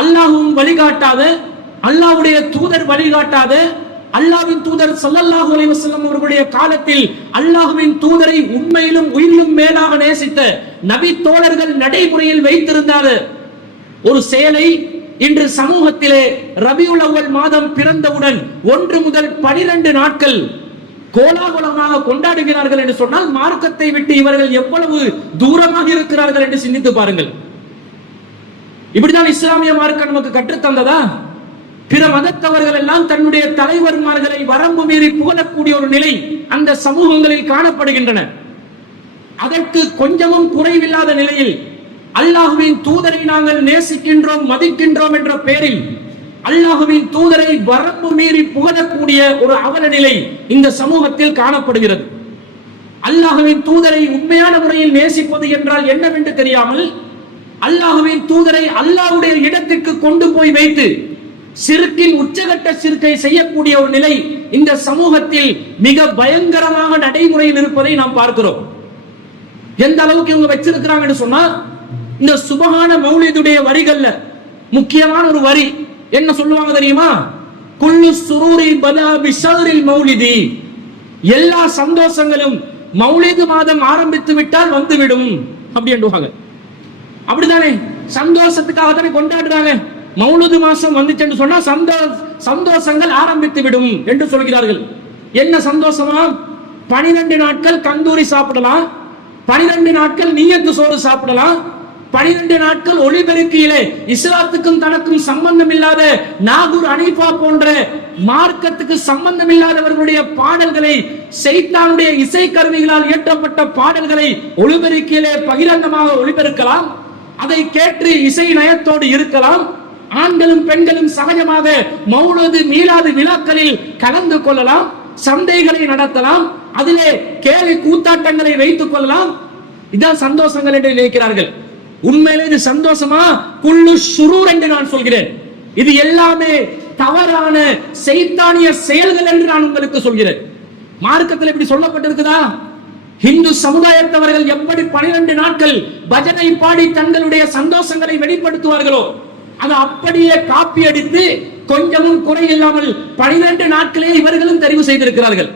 அல்லாஹ்வும் வழிகாட்டாத, அல்லாஹ்வுடைய தூதர் வழிகாட்டாத, அல்லாஹ்வின் தூதர் ஸல்லல்லாஹு அலைஹி வஸல்லம் அவர்களுடைய காலத்தில் அல்லாஹ்வின் தூதரை உண்மையிலும் உயிரிலும் மேலாக நேசித்த நபி தோழர்கள் நடைமுறையில் வைத்திருந்தார் ஒரு செயலை இன்று சமூகத்திலே ரபியுல் அவ்வல் மாதம் பிறந்தவுடன் 1 முதல் 12 நாட்கள் கோலாகலமாக கொண்டாடுகிறார்கள் என்று சொன்னால் மார்க்கத்தை விட்டு இவர்கள் எவ்வளவு தூரமாக இருக்கிறார்கள் என்று சிந்தித்து பாருங்கள். இப்படிதான் இஸ்லாமிய மார்க்கம் நமக்கு கற்றுத்தந்ததா? பிற மதத்தவர்கள் எல்லாம் தன்னுடைய தலைவர்மார்களை வரம்பு மீறி புகழக்கூடிய ஒரு நிலை அந்த சமூகங்களில் காணப்படுகின்றன. அதற்கு கொஞ்சமும் குறைவில்லாத நிலையில் அல்லாஹ்வின் தூதரை நாங்கள் நேசிக்கின்றோம், மதிக்கின்றோம் என்ற பெயரில் அல்லாஹ்வின் தூதரை வரம்பு மீறி புகழக்கூடிய ஒரு அவல நிலை இந்த சமூகத்தில் காணப்படுகிறது. அல்லாஹ்வின் தூதரை உண்மையான முறையில் நேசிப்பது என்றால் என்னவென்று தெரியாமல் அல்லாஹ்வின் தூதரை அல்லாஹ்வுடைய இடத்திற்கு கொண்டு போய் வைத்து சிறுக்கின் உச்சகட்ட சிறுக்கை செய்யக்கூடிய ஒரு நிலை இந்த சமூகத்தில் மிக பயங்கரமாக நடைமுறையில் இருப்பதை நாம் பார்க்கிறோம். எந்த அளவுக்கு இவங்க வச்சிருக்கிறாங்கன்னு சொன்னா, இந்த சுபஹான மௌலிதுடைய வரிகள்ல முக்கியமான ஒரு வரி என்ன சொல்லுவாங்க தெரியுமா? குல்லு சுரூரி பதா பிஷரில் மௌலிதி, எல்லா சந்தோஷங்களும் மௌலிது மாதம் ஆரம்பித்து விட்டால் வந்துவிடும் அப்படின்றாங்க. அப்படிதானே? சந்தோஷத்துக்காக தானே கொண்டாடுறாங்க. மௌலிது மாசம் வந்துச்சுன்னு சொன்னா சந்தோஷங்கள் ஆரம்பித்து விடும் என்று சொல்கிறார்கள். என்ன சந்தோஷமா? 12 நாட்கள் கந்தூரி சாப்பிடலாம், 12 நாட்கள் நியத்து சோறு சாப்பிடலாம், 12 நாட்கள் ஒளிபெருக்கியிலே இஸ்லாத்துக்கும் தனக்கும் சம்பந்தம் இல்லாத நாகூர் அனீஃபா போன்ற மார்க்கத்துக்கு சம்பந்தம் இல்லாதவர்களுடைய பாடல்களை, சைத்தானுடைய இசை கருவிகளால் இயற்றப்பட்ட பாடல்களை ஒளிபெருக்கியிலே பகிரங்கமாக ஒளிபெருக்கலாம். அதை கேட்டு இசை நயத்தோடு இருக்கலாம். ஆண்களும் பெண்களும் சகஜமாக மௌலூது மீலாது விழாக்களில் கலந்து கொள்ளலாம், சந்தைகளை நடத்தலாம், அதிலே கேலி கூத்தாட்டங்களை வைத்துக் கொள்ளலாம். இதான் சந்தோஷங்கள் என்று நினைக்கிறார்கள். உண்மையிலே இது சந்தோஷமா? குல்லு ஷுரூர் என்று நான் சொல்கிறேன். இது எல்லாமே தவறான சைத்தானிய செயல்கள் என்று நான் உங்களுக்கு சொல்கிறேன். மார்க்கத்தில் இப்படி சொல்லப்பட்டிருக்குதா? இந்து சமுதாயத்தவர்கள் எப்படி 12 நாட்கள் பஜனை பாடி தங்களுடைய சந்தோஷங்களை வெளிப்படுத்துவார்களோ அதை அப்படியே காப்பி அடித்து கொஞ்சமும் குறையில்லாமல் 12 நாட்களே இவர்களும் தெரிவு செய்திருக்கிறார்கள்.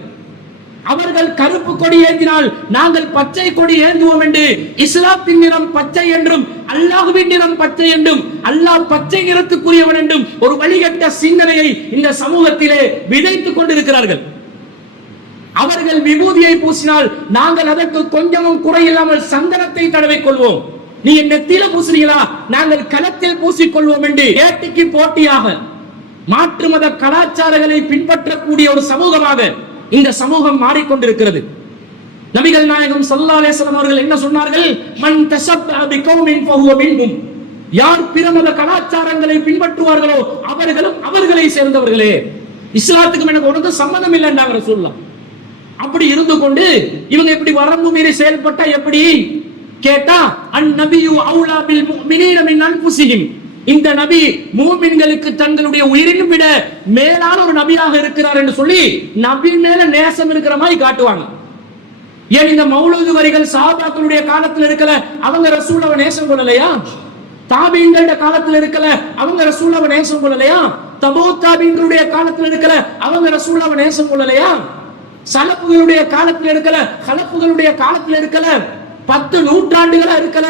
அவர்கள் கருப்பு கொடி ஏந்தினால் நாங்கள் பச்சை கொடி ஏந்துவோம் என்று, இஸ்லாத்தின் நிறம் பச்சை என்றும் அல்லாஹ்வின் நிறம் பச்சை என்றும் அல்லாஹ் பச்சை நிறத்துக்குரியவன் என்றும் ஒரு வழிகட்ட சிந்தனையை இந்த சமூகத்திலே விதைத்துக் கொண்டிருக்கிறார்கள். அவர்கள் விபூதியை பூசினால் நாங்கள் அதற்கு கொஞ்சமும் குறையில்லாமல் சந்தனத்தை தடவை கொள்வோம். நீங்க நெத்தியில பூசுறீங்களா, நாங்கள் களத்தில் பூசிக்கொள்வோம் என்று ஏட்டிக்கு போட்டியாக மாற்று மத கலாச்சாரங்களை பின்பற்றக்கூடிய ஒரு சமூகமாக இந்த சமூகம் மாறிக்கொண்டிருக்கிறது. நபிகள் நாயகம் ஸல்லல்லாஹு அலைஹி வஸல்லம் அவர்கள் என்ன சொன்னார்கள்? மன் தஷப்பஹ பிகௌமின் ஃபஹுவ மின்ஹும், யார் பிற மத கலாச்சாரங்களை பின்பற்றுவார்களோ அவர்களும் அவர்களை சேர்ந்தவர்களே. இஸ்லாத்துக்கும் எனக்கு ஒன்றும் சம்பந்தம் இல்லைன்றாங்க ரசூலுல்லாஹ். அப்படி இருந்து கொண்டு இவங்க இப்படி வரம்பு மீறி செயல்பட்டா எப்படி கேட்டா, அந்நபியு அவுலா பில் முஃமினீன மின் அன்ஃபுஸிஹிம், இந்த நபி மூமின்களுக்கு தங்களுடைய உயிரினும் விட மேலான ஒரு நபியாக இருக்கிறார் என்று சொல்லி நபி மேல நேசம் இருக்கிற மாதிரி காட்டுவாங்க. ஏன் இந்த மௌலூது வரிகள் சஹாபாக்களுடைய காலத்துல இருக்கல, அவங்க ரசூலுல்லாஹ் நேசம் கொள்ளலையா? தாபீன்களுடைய காலத்துல இருக்கல, அவங்க ரசூலுல்லாஹ் நேசம் கொள்ளலையா? தபூ தாபீன்களுடைய காலத்துல இருக்கல, அவங்க ரசூலுல்லாஹ் நேசம் கொள்ளலையா? சலப்புகளுடைய காலத்துல இருக்கல, ஹலப்புகளுடைய காலத்துல இருக்கல, 10 நூற்றாண்டுகளா இருக்கல,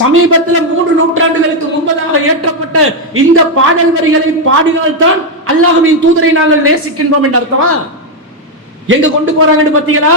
சமீபத்தில் 3 நூற்றாண்டுகளுக்கு முன்பதாக ஏற்றப்பட்ட இந்த பாடல் வரிகளை பாடினால்தான் அல்லாஹ்வின் தூதரை நாங்கள் நேசிக்கின்றோம் என்று அர்த்தமா? எங்க கொண்டு போறாங்கன்னு பாத்தீங்களா?